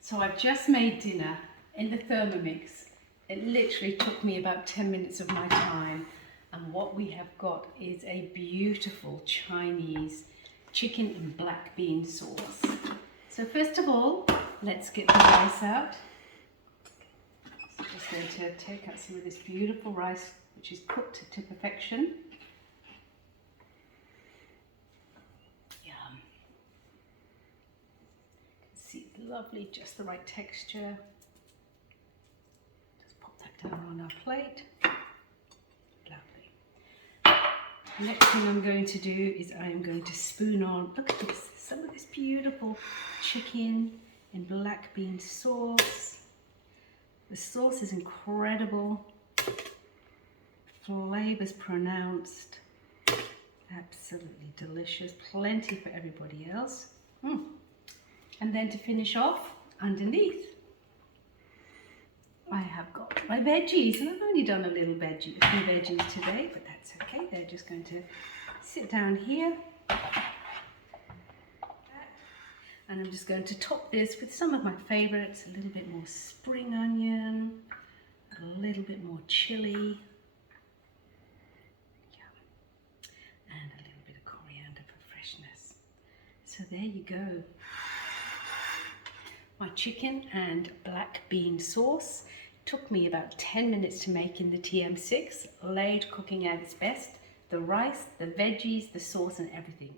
So I've just made dinner in the Thermomix. It literally took me about 10 minutes of my time. And what we have got is a beautiful Chinese chicken and black bean sauce. So first of all, let's get the rice out. So I'm just going to take out some of this beautiful rice, which is cooked to perfection. Yum. You can see it's lovely, just the right texture. Just pop that down on our plate. Lovely. Next thing I'm going to do is I'm going to spoon on, look at this, some of this beautiful chicken and black bean sauce. The sauce is incredible, flavors pronounced, absolutely delicious, plenty for everybody else. And then to finish off, underneath, I have got my veggies, and I've only done a few veggies today, but that's okay. They're just going to sit down here. And I'm just going to top this with some of my favorites, a little bit more spring onion, a little bit more chili, and a little bit of coriander for freshness. So there you go. My chicken and black bean sauce took me about 10 minutes to make in the TM6, laid cooking at its best. The rice, the veggies, the sauce and everything.